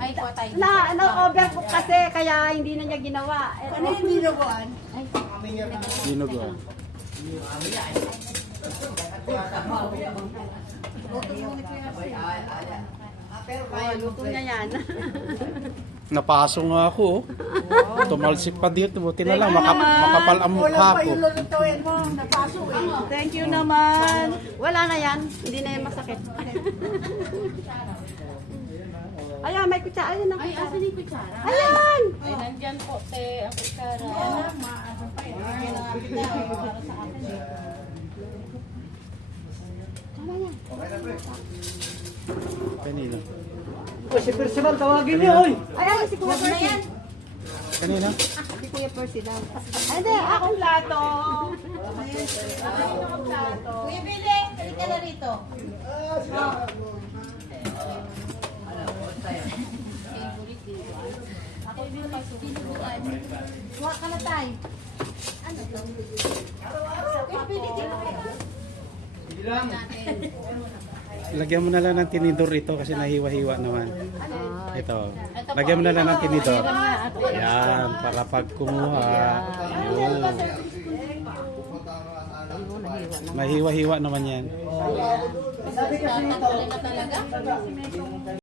Ay, kuha tayo. Na-overbook kasi, kaya hindi na niya ginawa. Ano yung dinuguan? Dinuguan. Oh, luto niya yan. Napaso nga ako. Tumalsik pa dito. Buti na lang. Makapal ang mukha ko. Thank you naman. Wala na yan. Hindi na yan masakit. Ayan, may kutsara. Ayan, Ay, asan yung kutsara? ayan! Ay, nandyan po, te, ang kutsara. Ayan, maasan pa yun. Para sa akin. Kanina. Si Percival, tawagin niyo, oy! Ayan, si Kuya Percy. Kanina? Si Kuya Percy daw. Ay, hindi, akong plato. Akong plato. Kuya Billy, balik ka na rito. Ako yung dinuguan. Kuha ka na tayo. Ano to? Kuya Billy, Lagyan mo na lang ng tinidor ito kasi nahiwa-hiwa naman. Ito. Lagyan mo na lang ng tinidor. Ayan, para pag kumuha. Yun. Mahiwa-hiwa naman yan. tatanggalin na talaga.